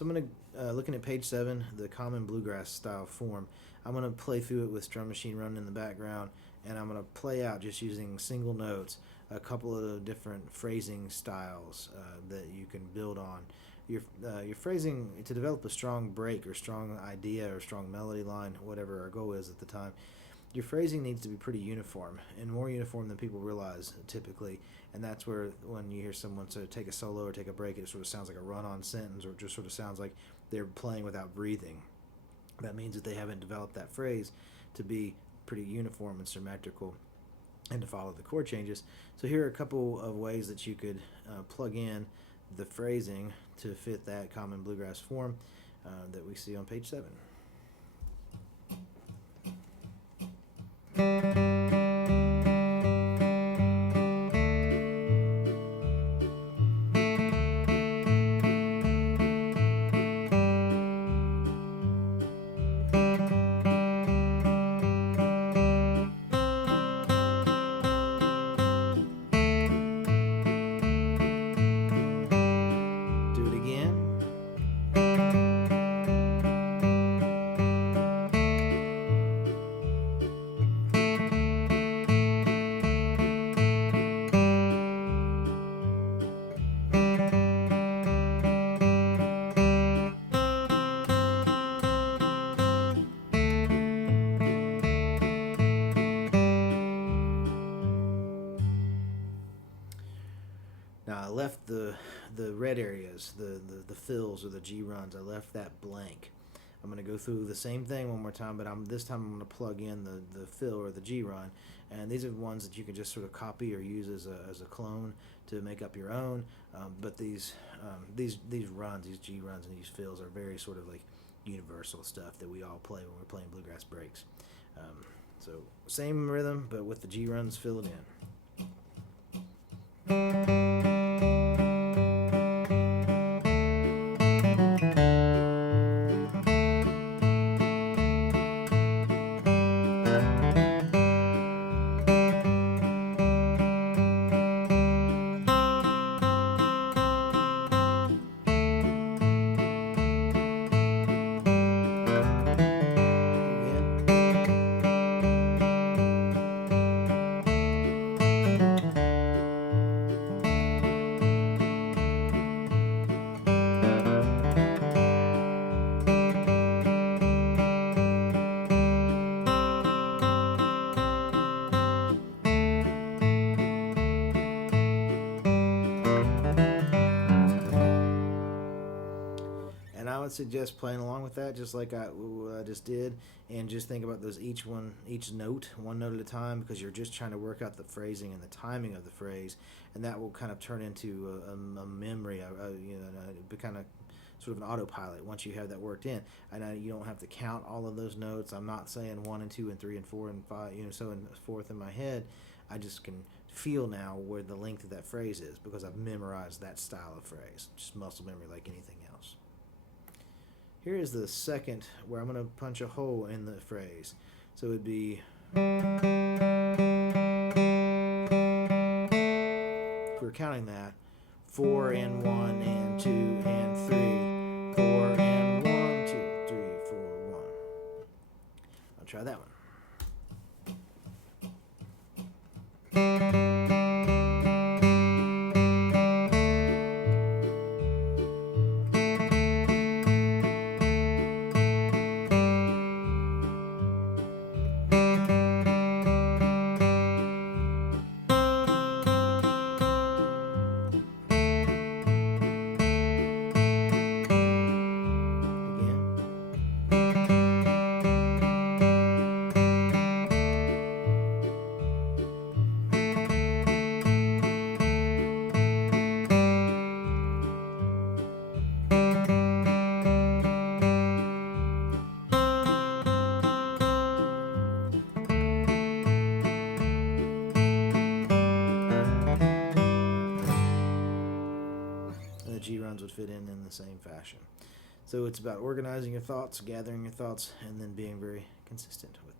So I'm going to, looking at page 7, the common bluegrass style form, I'm going to play through it with Drum Machine running in the background, and I'm going to play out just using single notes a couple of different phrasing styles that you can build on. Your phrasing, to develop a strong break or strong idea or strong melody line, whatever our goal is at the time, your phrasing needs to be pretty uniform, and more uniform than people realize typically. And that's where, when you hear someone sort of take a solo or take a break, it sort of sounds like a run-on sentence, or it just sort of sounds like they're playing without breathing. That means that they haven't developed that phrase to be pretty uniform and symmetrical and to follow the chord changes. So here are a couple of ways that you could plug in the phrasing to fit that common bluegrass form that we see on page 7. Do it again. Now I left the red areas, the fills or the G runs. I left that blank. I'm going to go through the same thing one more time, but this time I'm going to plug in the fill or the G run, and these are ones that you can just sort of copy or use as a clone to make up your own. But these runs, these G runs and these fills are very sort of like universal stuff that we all play when we're playing bluegrass breaks. So same rhythm, but with the G runs filled in. And I would suggest playing along with that, just like I just did, and just think about each note, one note at a time, because you're just trying to work out the phrasing and the timing of the phrase, and that will kind of turn into a memory, be kind of sort of an autopilot once you have that worked in. And you don't have to count all of those notes. I'm not saying 1 and 2 and 3 and 4 and 5, so and forth in my head. I just can feel now where the length of that phrase is because I've memorized that style of phrase. Just muscle memory like anything else. Here is the second, where I'm going to punch a hole in the phrase. So it would be, if we're counting that, 4 and 1 and 2 and 3, 4 and 1, 2, 3, 4, 1. I'll try that one. G-runs would fit in the same fashion. So it's about organizing your thoughts, gathering your thoughts, and then being very consistent with them.